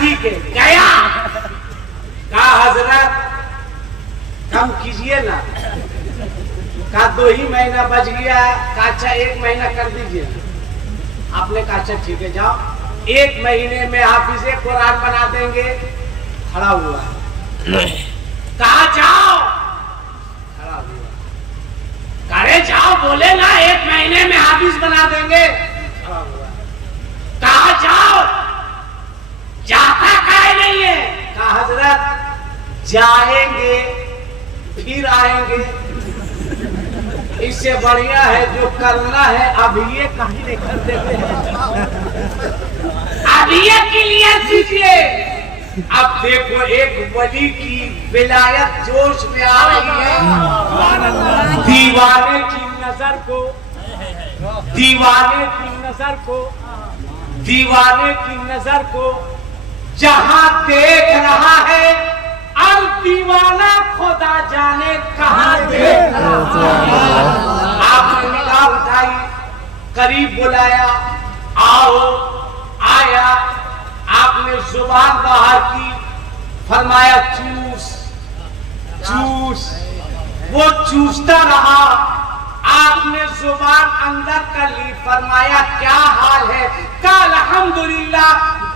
ٹھیک ہے گیا. کہا حضرت کم کیجئے نا. کہا 2 ہی مہینہ بچ گیا. کہا اچھا 1 مہینہ کر دیجئے. آپ نے کہا اچھا ٹھیک ہے جاؤ 1 مہینے میں حافظ قرآن بنا دیں گے. کھڑا ہوا. کہا جاؤ. کھڑا ہوا. کہے جاؤ بولے نا 1 مہینے میں حافظ بنا دیں گے. کھڑا ہوا. کہا جاؤ. جاتا کہے نہیں ہے. کہا حضرت جائیں گے پھر آئیں گے. اس سے بڑھیا ہے جو کرنا ہے اب یہ کہیں نہیں کر دیتے ہیں. اب یہ کلیئر کیجئے. اب دیکھو ایک ولی کی ولایت جوش میں آ رہی ہے. دیوانے کی نظر کو دیوانے کی نظر کو دیوانے کی نظر کو جہاں دیکھ رہا ہے اب دیوانہ خدا جانے کہاں دیکھ رہا ہے. آپ نے نگاہ اٹھائی قریب بلایا آؤ. آیا. آپ نے زبان باہر کی فرمایا چوس چوس. وہ چوستا رہا. آپ نے زبان اندر کر لی. فرمایا کیا حال ہے. کہا الحمدللہ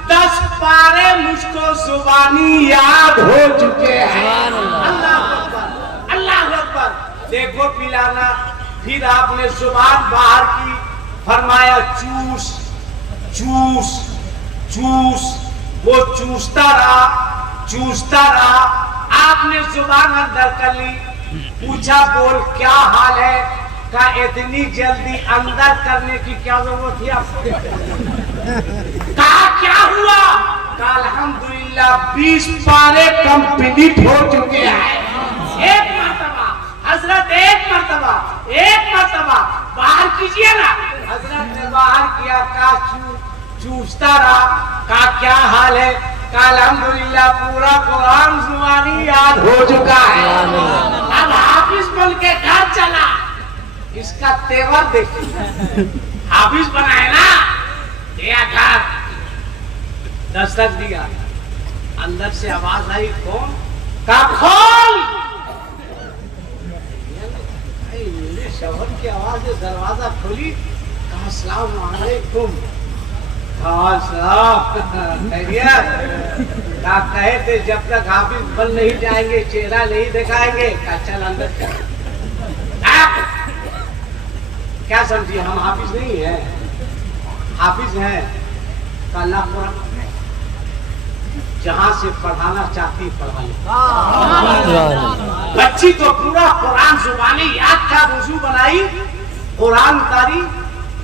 10 پارے مجھ کو زبانی یاد ہو چکے ہیں. اللہ اکبر اللہ اکبر. دیکھو پلانا. پھر آپ نے زبان باہر کی فرمایا چوس چوس چوس. وہ چوستا رہا چوستا رہا. آپ نے زبان اندر کر لی. پوچھا بول کیا حال ہے. کہا اتنی جلدی اندر کرنے کی کیا ضرورت تھی آپ کو. کہا کیا ہوا. کہا الحمدللہ 20 پارے کمپلیٹ ہو چکے ہیں. 1 مرتبہ حضرت 1 مرتبہ باہر کیجئے نا. حضرت نے باہر کیا. کہا چوستا رہا. کہا کیا حال ہے. کہا الحمدللہ پورا قرآن زبانی یاد ہو چکا ہے. اب حافظ بن کے گھر چلا. اس کا تیور دیکھیے. حافظ بنائے نا. گیا گھر. دستک دیا. اندر سے آواز آئی کون. کہا کھول. میرے شوہر کی آواز ہے. دروازہ کھولی. کہا السلام علیکم. کہا السلام خیریت. کہا کہے تھے جب تک حافظ بن نہیں جائیں گے چہرہ نہیں دکھائیں گے. کہا چل اندر چل. کیا سمجھیے ہم حافظ نہیں ہیں. حافظ ہیں. کہا اللہ قرآن جہاں سے پڑھانا چاہتی پڑھا لے. بچی تو پورا قرآن زبانی یاد کا وضو بنائی. قرآن اتاری.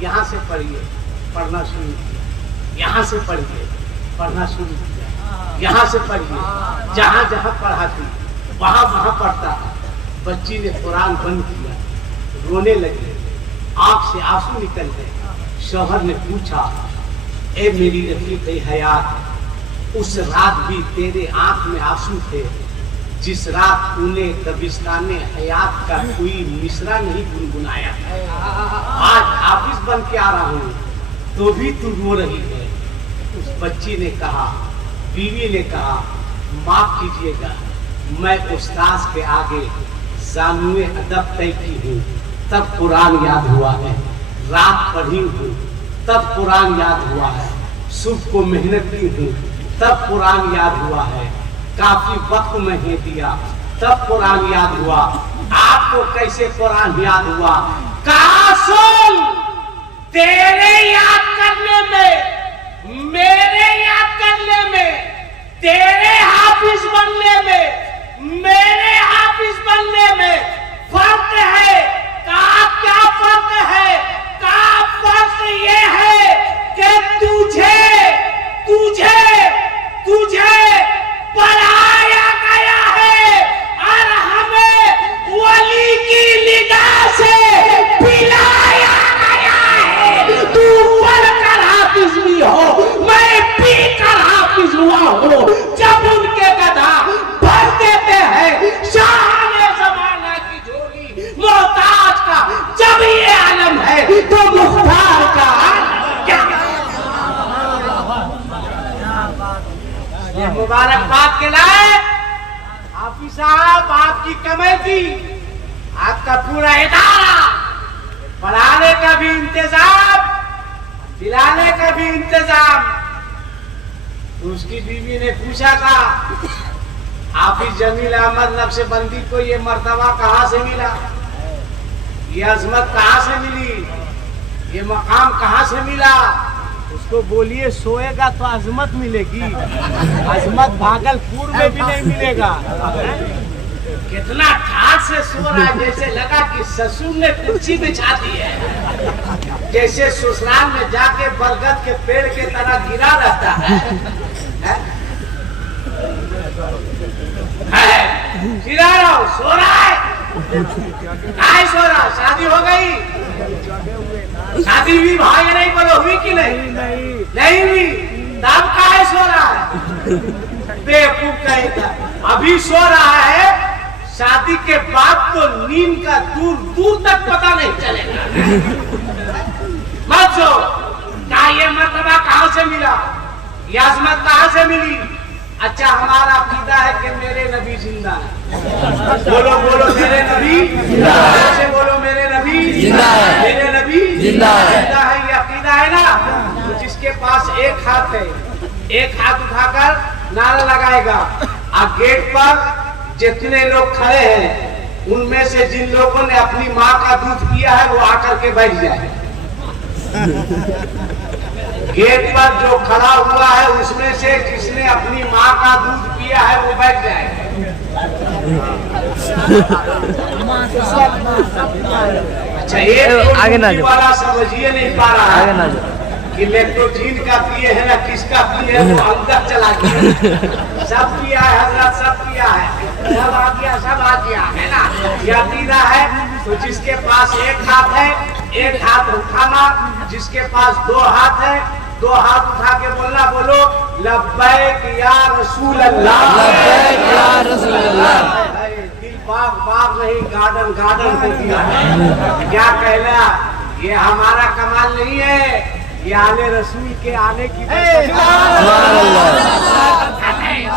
یہاں سے پڑھیے. پڑھنا شروع کیا. یہاں سے پڑھیے. پڑھنا شروع کیا. یہاں سے پڑھیے. جہاں جہاں پڑھاتی وہاں وہاں پڑھتا. بچی نے قرآن بند کیا. رونے لگی. آنکھ سے آنسو نکل گئے. شوہر نے پوچھا اے میری رفیق حیات اس رات بھی تیرے آنکھ میں آنسو تھے جس رات نے دبستان حیات کا کوئی مصرع نہیں گنگنایا. آج حافظ بن کے آ رہا ہوں تو بھی تو رو رہی ہے. اس بچی نے کہا بیوی نے کہا معاف کیجیے گا میں استاذ کے آگے زانوئے ادب طے کی ہوں تب قرآن یاد ہوا ہے. رات پڑھی ہوں تب قرآن یاد ہوا ہے. صبح کو محنت کی ہوں تب قرآن یاد ہوا ہے. کافی وقت میں نے دیا تب قرآن یاد ہوا. آپ کو کیسے قرآن یاد ہوا. کہا سن تیرے یاد کرنے میں میرے یاد کرنے میں تیرے حافظ بننے میں میرے حافظ بننے میں فرق ہے. کہا کیا فرق ہے. کہا فرق یہ ہے کہ تجھے پڑھایا گیا ہے اور ہمیں ولی کی نگاہ سے پلایا گیا ہے. تو پڑھ کر حافظ بھی ہو میں پی کر حافظ ہوا ہوں. جب ان کے گدھا بھر دیتے ہیں شان زمانہ کی جھولی محتاج کا جب یہ عالم ہے تو مختار کا یہ مبارکباد کے لائے حافظ صاحب آپ کی کمیٹی آپ کا پورا ادارہ پڑھانے کا بھی انتظام دلانے کا بھی انتظام. اس کی بیوی نے پوچھا تھا حافظ جمیل احمد نقشبندی کو یہ مرتبہ کہاں سے ملا, یہ عظمت کہاں سے ملی, یہ مقام کہاں سے ملا؟ اس کو بولیے سوئے گا تو عظمت ملے گی, عظمت بھاگلپور میں بھی نہیں ملے گا. کتنا ٹھاٹ سے سو رہا ہے, جیسے لگا کہ سسر نے کرسی بچھا دی ہے, جیسے سسرال میں جا کے برگد کے پیڑ کے طرح گرا رہتا ہے. گرا رہا ہوں, سو رہا ہے, کہاں سو رہا؟ شادی ہو گئی, شادی بھی بھائی نہیں بولو ہوئی کہ نہیں؟ نہیں ہوئی, تب کہاں سو رہا ہے؟ بیوقوف کہیں تھا, ابھی سو رہا ہے, شادی کے بعد تو نیند کا دور دور تک پتہ نہیں چلے گا. مت سو. کہا یہ مرتبہ کہاں سے ملا, یہ عظمت کہاں سے ملی؟ اچھا ہمارا عقیدہ ہے کہ میرے نبی زندہ ہے. بولو بولو میرے نبی زندہ ہے, بولو میرے نبی زندہ ہے, میرے نبی زندہ ہے. یہ عقیدہ ہے نا, جس کے پاس ایک ہاتھ ہے, ایک ہاتھ اٹھا کر نعرہ لگائے گا. اور گیٹ پر جتنے لوگ کھڑے ہیں ان میں سے جن لوگوں نے اپنی ماں کا دودھ پیا ہے وہ آ کر کے بیٹھ جائے. گیٹ پر جو کھڑا ہوا ہے اس میں سے جس نے اپنی ماں کا دودھ پیا ہے وہ بیٹھ جائے. اچھا ایک والا سمجھیے نہیں پا رہا ہے کہ لیکٹوجین کا پیے ہے نا کس کا پیے ہے, وہ اندر چلا گیا. سب پیا ہے حضرت, سب پیا ہے, سب آ گیا, سب آ گیا ہے نا. یہ عقیدہ ہے. تو جس کے پاس ایک ہاتھ ہے ایک ہاتھ اٹھانا, جس کے پاس دو ہاتھ ہے دو ہاتھ اٹھا کے بولنا. بولو لبیک یا رسول اللہ, لبیک یا رسول اللہ. دل باغ باغ نہیں گارڈن گارڈن ہو گیا. کیا کہنا, یہ ہمارا کمال نہیں ہے, یہ آل رسول کے آنے کی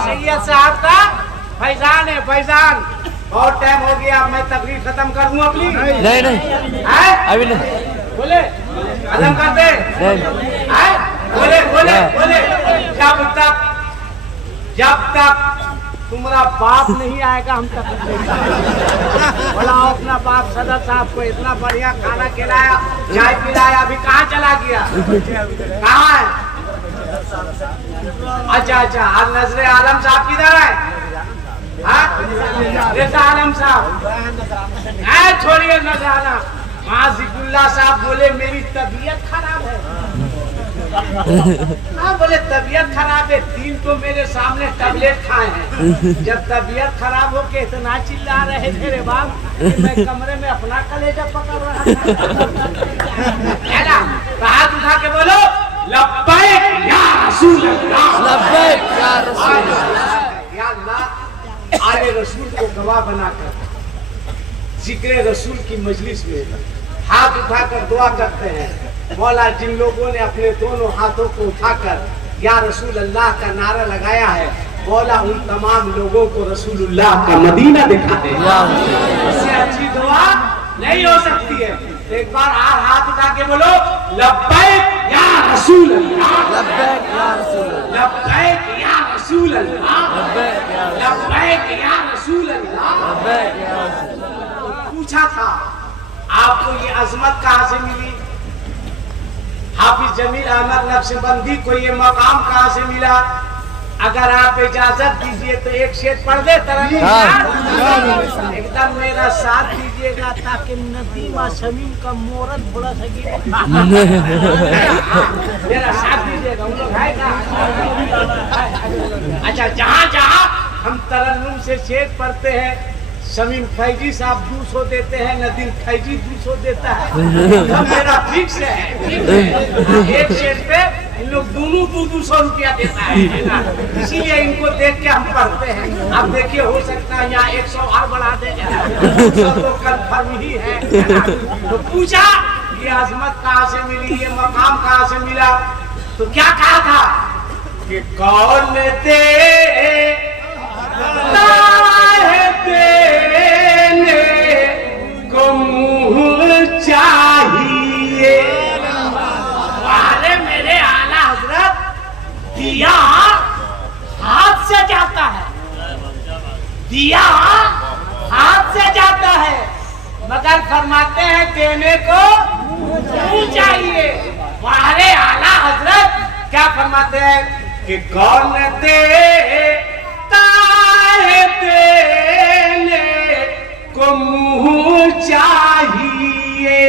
سید صاحب کا فیضان ہے. فیضان بہت ٹائم ہو گیا, میں تقریر ختم کر دوں اپنی؟ نہیں ابھی نہیں. بولے ختم کر دے, بولے بولے بولے. جب تک تمہارا باپ نہیں آئے گا ہم تک بلاؤ اپنا باپ صدر صاحب کو اتنا بڑھیا کھانا کھلایا, چائے پلایا, ابھی کہاں چلا گیا, کہاں ہے؟ اچھا اچھا, آج نظر عالم صاحب کدھر ہے؟ رضا عالم صاحب چھوڑیے نظر عالم. وہاں ذکر اللہ صاحب بولے میری طبیعت خراب ہے. ہاں بولے طبیعت خراب ہے, 3 تو میرے سامنے ٹیبلٹ کھائے ہیں. جب طبیعت خراب ہو کے اتنا چلا رہے تھے باپ, میں کمرے میں اپنا کلیجہ پکڑ رہا تھا. ہاتھ اٹھا کے بولو لبیک یا رسول اللہ, لبیک یا رسول اللہ. یا اللہ آل رسول کو گواہ بنا کر ذکر رسول کی مجلس میں ہاتھ اٹھا کر دعا کرتے ہیں. مولا جن لوگوں نے اپنے دونوں ہاتھوں کو اٹھا کر یا رسول اللہ کا نعرہ لگایا ہے, مولا ان تمام لوگوں کو رسول اللہ کا مدینہ دکھا دے. اس سے اچھی دعا نہیں ہو سکتی ہے. ایک بار ہاتھ اٹھا کے بولو لبیک یا رسول اللہ, لبیک یا رسول اللہ, لبیک یا رسول اللہ, لبیک یا رسول اللہ. پوچھا تھا آپ کو یہ عظمت کہاں سے ملی, حافظ جمیل احمد نقشبندی کو یہ مقام کہاں سے ملا؟ اگر آپ اجازت دیجئے تو ایک شعر پڑھ دے ایک دم میرا ساتھ دیجئے گا تاکہ ندیم شمیم کا مورد تھوڑا سا گرے. میرا ساتھ دیجئے گا, ان لوگ ہے کیا؟ اچھا جہاں جہاں ہم ترنم سے شعر پڑھتے ہیں, شمیم فیضی صاحب 200 دیتے ہیں, ندیم فیضی 200 دیتا ہے, میرا فکس ہے. ایک شعر پہ ان لوگ دونوں 200 روپیہ دیتا ہے, اسی لیے ان کو دیکھ کے ہم پڑھتے ہیں. اب دیکھیے ہو سکتا ہے یہاں 100 اور بڑھا دے, 200 تو کنفرم ہی ہے. تو پوچھا یہ عظمت کہاں سے ملی, یہ مقام کہاں سے ملا؟ تو کیا کہا تھا کہ کون دیتا ہے دینے کو منہ چاہیے. ارے میرے اعلیٰ حضرت دیا ہاتھ سے جاتا ہے, دیا ہاتھ سے جاتا ہے, مگر فرماتے ہیں دینے کو منہ چاہیے. ہمارے اعلیٰ حضرت کیا فرماتے ہیں کہ کون دیتا ہے دینے کو منہ چاہیے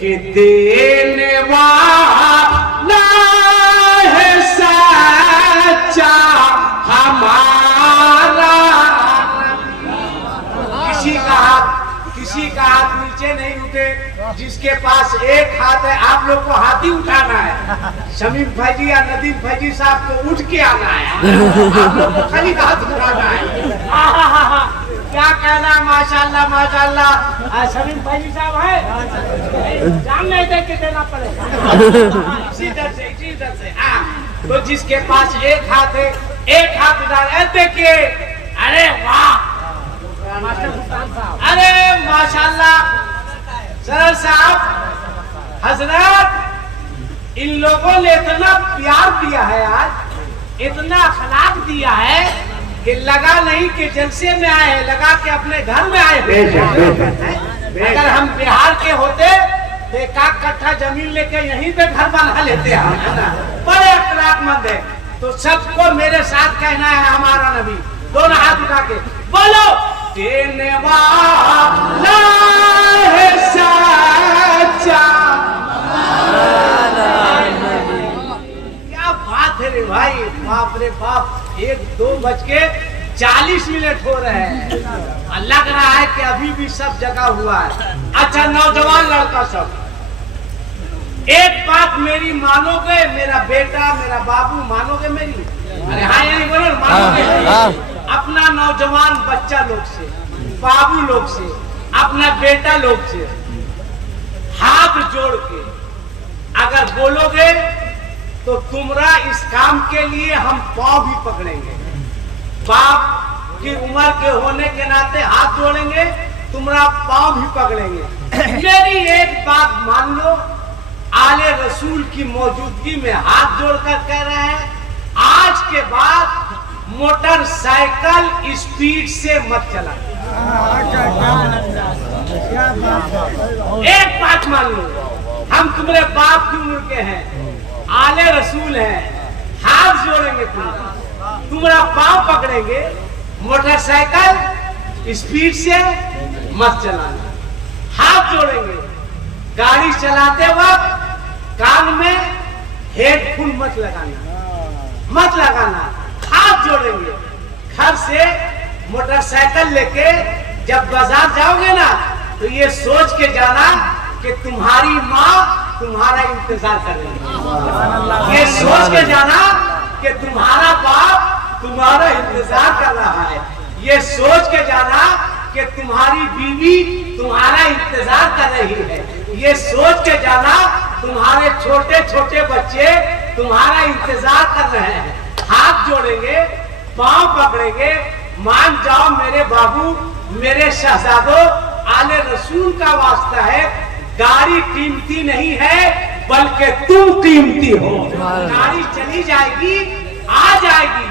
کہ دینے والا ہے سچا ہمارا. کسی کا ہاتھ نیچے نہیں اٹھے, جس کے پاس ایک ہاتھ ہے. آپ لوگ کو ہاتھ ہی اٹھانا ہے. شمیم بھائی جی یا ندیم بھائی جی صاحب کو اٹھ کے آنا ہے. آپ لوگ کو خالی ہاتھ اٹھانا ہے. کیا کہنا ہے, ماشاءاللہ ماشاءاللہ. شمیم بھائی جی صاحب ہے, جان نہیں دے کے دینا پڑے گا. اسی ڈر سے تو جس کے پاس ایک ہاتھ ہے, ایک ہاتھ اٹھا. دیکھیے, ارے واہ, ارے ماشاءاللہ سر صاحب حضرت, ان لوگوں نے اتنا پیار دیا ہے, آج اتنا اخلاق دیا ہے کہ لگا نہیں کہ جلسے میں آئے ہیں, لگا کہ اپنے گھر میں آئے ہیں. اگر ہم بہار کے ہوتے تو ایک کٹھا زمین لے کے یہیں پہ گھر بنا لیتے ہیں. بڑے اخلاق مند ہے. تو سب کو میرے ساتھ کہنا ہے ہمارا نبی, دونوں ہاتھ اٹھا کے بولو, دینے والا ہے سچا. کیا بات ہے رے بھائی, باپ رے باپ. 1:02:40 ہو رہے ہیں. لگ رہا ہے کہ ابھی بھی سب جگہ ہوا ہے. اچھا نوجوان لڑکا سب, ایک بات میری مانو گے, میرا بیٹا میرا بابو مانو گے میری؟ ارے ہاں یعنی بولو مانو گے. اپنا نوجوان بچہ لوگ سے, بابو لوگ سے, اپنا بیٹا لوگ سے ہاتھ جوڑ کے اگر بولو گے تو تمہارا اس کام کے لیے ہم پاؤں بھی پکڑیں گے. باپ کی عمر کے ہونے کے ناطے ہاتھ جوڑیں گے, تمہارا پاؤں بھی پکڑیں گے. میری ایک بات مان لو, آلے رسول کی موجودگی میں ہاتھ جوڑ کر کہہ رہے ہیں, آج کے بعد موٹر سائیکل اسپیڈ سے مت چلا. ایک بات مان لو, ہم تمہارے باپ کی عمر کے ہیں, آلے رسول ہیں, ہاتھ جوڑیں گے, تمہارا پاؤں پکڑیں گے, موٹر سائیکل اسپیڈ سے مت چلانا. ہاتھ جوڑیں گے. گاڑی چلاتے وقت کان میں ہیڈ فون مت لگانا, مت لگانا. ہاتھ جوڑیں گے. گھر سے موٹر سائیکل لے کے جب بازار جاؤ گے نا تو یہ سوچ کے جانا کہ تمہاری ماں تمہارا انتظار کر رہی ہے. یہ سوچ کے جانا کہ تمہارا باپ تمہارا انتظار کر رہا ہے. یہ سوچ کے جانا کہ تمہاری بیوی تمہارا انتظار کر رہی ہے. یہ سوچ کے جانا تمہارے چھوٹے چھوٹے بچے تمہارا انتظار کر رہے ہیں. ہاتھ جوڑیں گے, پاؤں پکڑیں گے. مان جاؤ میرے بابو, میرے شہزادوں, آلے رسول کا واسطہ ہے. گاڑی قیمتی نہیں ہے بلکہ تم قیمتی ہو. گاڑی چلی جائے گی, آ جائے گی,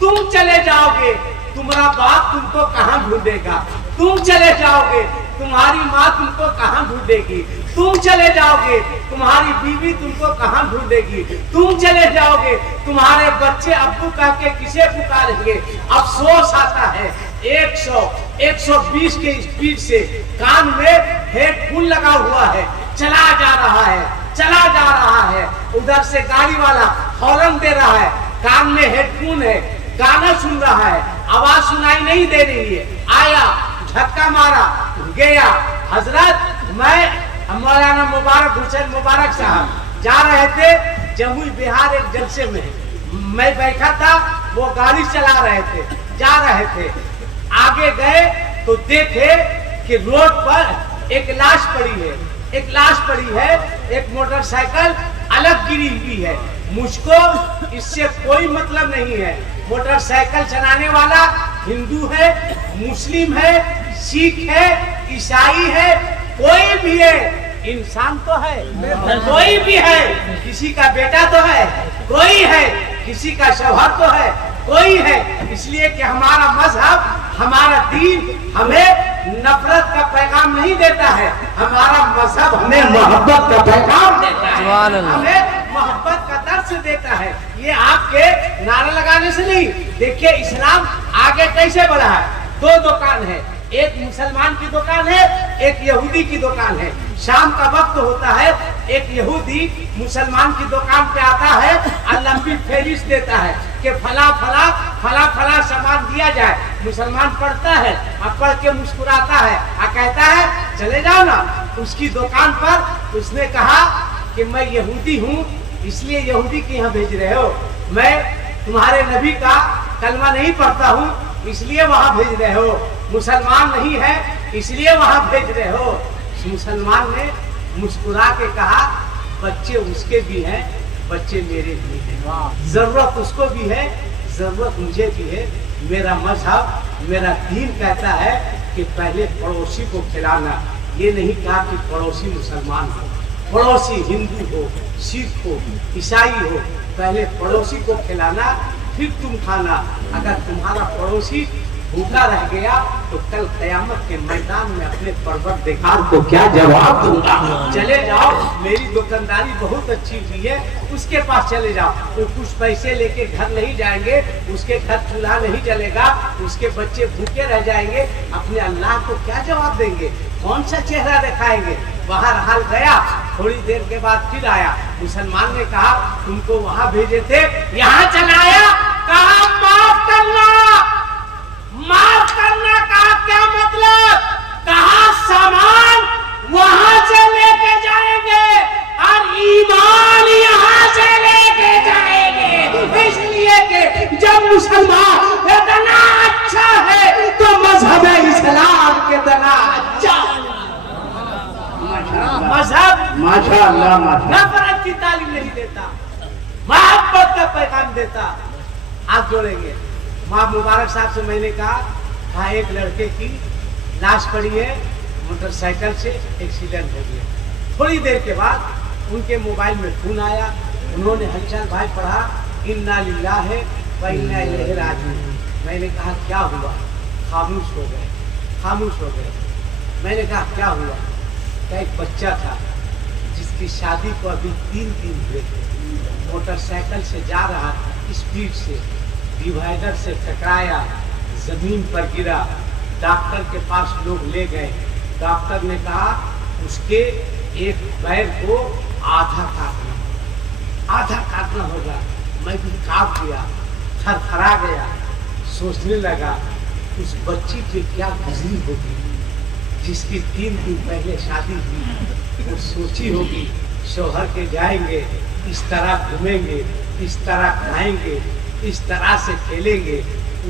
تم چلے جاؤ گے, تمہارا باپ تم کو کہاں ڈھونڈے گا. تم چلے جاؤ گے, تمہاری ماں تم کو کہاں ڈھونڈے گی. تم چلے جاؤ گے, تمہاری بیوی تم کو کہاں ڈھونڈے گی. تم چلے جاؤ گے, تمہارے بچے ابو کہہ کے کسے پکاریں گے. افسوس آتا ہے 100-120 کے اسپیڈ سے کان میں ہیڈ فون لگا ہوا ہے, چلا جا رہا ہے, چلا جا رہا ہے. ادھر سے گاڑی والا ہارن دے رہا ہے, کان میں ہیڈ فون ہے, گانا سن رہا ہے, آواز سنائی نہیں دے رہی ہے. آیا, دھکا مارا, گیا. حضرت میں مولانا مبارک حسین مبارک صاحب جا رہے تھے جموئی بہار ایک جلسے میں, میں بیٹھا تھا, وہ گاڑی چلا رہے تھے, جا رہے تھے. آگے گئے تو دیکھے کہ روڈ پر ایک لاش پڑی ہے, ایک لاش پڑی ہے, ایک موٹر سائیکل الگ گری ہوئی ہے. مجھ کو اس سے کوئی مطلب نہیں ہے. موٹر سائیکل چلانے والا ہندو ہے, مسلم ہے, سکھ ہے, عیسائی ہے, کوئی بھی ہے, انسان تو ہے, کوئی بھی ہے, کسی کا بیٹا تو ہے, کوئی ہے, کسی کا شوہر تو ہے, کوئی ہے. اس لیے کہ ہمارا مذہب, ہمارا دین ہمیں نفرت کا پیغام نہیں دیتا ہے, ہمارا مذہب ہمیں محبت کا پیغام دیتا ہے, ہمیں محبت کا درس دیتا ہے. یہ آپ کے نعرہ لگانے سے نہیں. دیکھیے اسلام آگے کیسے بڑھا ہے. 2 دکان ہے, ایک مسلمان کی دکان ہے, ایک یہودی کی دکان ہے. شام کا وقت ہوتا ہے, ایک یہودی مسلمان کی دکان پہ آتا ہے اور لمبی فہرست دیتا ہے کہ فلاں فلاں فلاں فلاں سامان دیا جائے. مسلمان پڑھتا ہے اور پڑھ کے مسکراتا ہے اور کہتا ہے چلے جاؤ نا. اس کی دکان پر اس نے کہا کہ میں یہودی ہوں, اس لیے یہودی کے یہاں بھیج رہے ہو. میں تمہارے نبی کا کلمہ نہیں پڑھتا ہوں, اس لیے وہاں بھیج رہے ہو. مسلمان نہیں ہے, اس لیے وہاں بھیج رہے ہو. مسلمان نے مسکرا کے کہا بچے اس کے بھی ہیں, بچے میرے بھی ہیں, ضرورت اس کو بھی ہے, ضرورت مجھے بھی ہے. میرا مذہب, میرا دین کہتا ہے کہ پہلے پڑوسی کو کھلانا. یہ نہیں کہا کہ پڑوسی مسلمان ہو, پڑوسی ہندو ہو, سکھ ہو, عیسائی ہو, پہلے پڑوسی کو کھلانا پھر تم کھانا. اگر تمہارا پڑوسی بھوکا رہ گیا تو کل قیامت کے میدان میں اپنے پروردگار کو کیا جواب دوں گا. چلے جاؤ, میری دکانداری بہت اچھی ہوئی ہے, اس کے پاس چلے جاؤ. وہ کچھ پیسے لے کے گھر نہیں جائیں گے, اس کے گھر چولہا نہیں جلے گا, اس کے بچے بھوکے رہ جائیں گے. اپنے اللہ کو کیا جواب دیں گے, کون سا چہرہ دکھائیں گے. بہرحال گیا, تھوڑی دیر کے بعد پھر آیا. مسلمان نے کہا تم کو وہاں بھیجے تھے, یہاں چلایا. کہا معاف کرنا, معاف کرنا کا کیا مطلب. کہا سامان وہاں سے لے کے جائیں گے اور ایمان یہاں سے لے کے جائیں گے. اس لیے کہ جب مسلمان اتنا اچھا ہے تو مذہب اسلام کے اتنا اچھا. مذہب ماشاءاللہ نفرت کی تعلیم نہیں دیتا, محبت کا پیغام دیتا. آپ جوڑیں گے. ماں مبارک صاحب سے میں نے کہا ایک لڑکے کی لاش پڑی ہے, موٹر سائیکل سے ایکسیڈنٹ ہو گیا. تھوڑی دیر کے بعد ان کے موبائل میں فون آیا. انہوں نے ہلچل بھائی پڑھا انا للہ و انا الیہ راجعون. میں نے کہا کیا ہوا. خاموش ہو گئے, خاموش ہو گئے. میں نے کہا کیا ہوا. کہ ایک بچہ تھا جس کی شادی کو ابھی 3 دن ہوئے تھے. موٹر سائیکل سے جا رہا تھا, اسپیڈ سے ڈیوائیڈر سے ٹکرایا, زمین پر گرا. ڈاکٹر کے پاس لوگ لے گئے. ڈاکٹر نے کہا اس کے ایک پیر کو آدھا کاٹنا ہوگا. میں بھی کاٹ گیا, تھر تھرا گیا. سوچنے لگا اس بچی پہ کیا گزری ہوگی جس کی 3 دن پہلے شادی ہوئی. وہ سوچی ہوگی شوہر کے جائیں گے, اس طرح گھومیں گے, اس طرح کھائیں گے, اس طرح سے کھیلیں گے.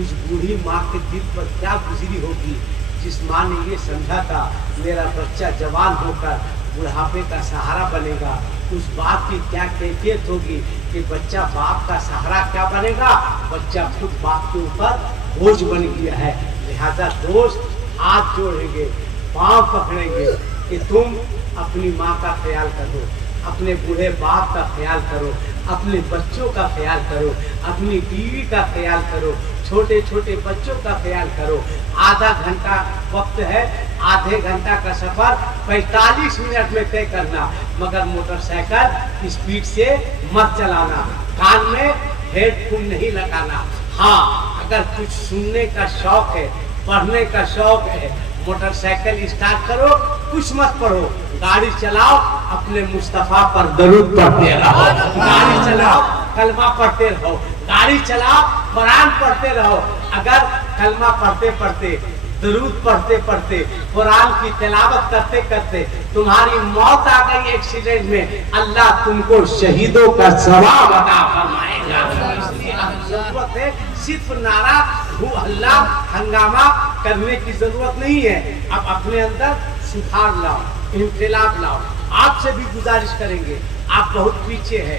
اس بوڑھی ماں کے دل پر کیا گزری ہوگی جس ماں نے یہ سمجھا تھا میرا بچہ جوان ہو کر بڑھاپے کا سہارا بنے گا. اس باپ کی کیا کیفیت ہوگی کہ بچہ باپ کا سہارا کیا بنے گا. بچہ خود باپ کے اوپر بوجھ بن گیا ہے. لہذا دوست ہاتھ جوڑیں گے, پاؤں پکڑیں گے کہ تم اپنی ماں کا خیال کرو, اپنے بوڑھے باپ کا خیال کرو, اپنے بچوں کا خیال کرو, اپنی بیوی کا خیال کرو, چھوٹے چھوٹے بچوں کا خیال کرو. آدھا گھنٹہ وقت ہے, آدھے گھنٹہ کا سفر 45 منٹ میں طے کرنا, مگر موٹر سائیکل اسپیڈ سے مت چلانا. کان میں ہیڈ فون نہیں لگانا. ہاں اگر کچھ سننے کا شوق ہے, پڑھنے کا شوق ہے, موٹر سائیکل اسٹارٹ کرو, کچھ مت پڑھو, گاڑی چلاؤ, اپنے مصطفیٰ پر درود پڑھتے رہو. گاڑی چلاؤ, کلمہ پڑھتے رہو, گاڑی چلاؤ, قرآن پڑھتے رہو. اگر کلمہ پڑھتے پڑھتے, درود پڑھتے پڑھتے, قرآن کی تلاوت کرتے کرتے تمہاری موت آ گئی ایکسیڈنٹ میں, اللہ تم کو شہیدوں کا ثواب عطا فرمائے گا. اس لیے ضرورت ہے صرف نعرہ ہو اللہ ہنگامہ کرنے کی ضرورت نہیں ہے. اب اپنے اندر سدھار لاؤ, انقلاب لاؤ. آپ سے بھی گزارش کریں گے, آپ بہت پیچھے ہیں.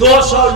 200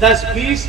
10-20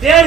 1.5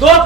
2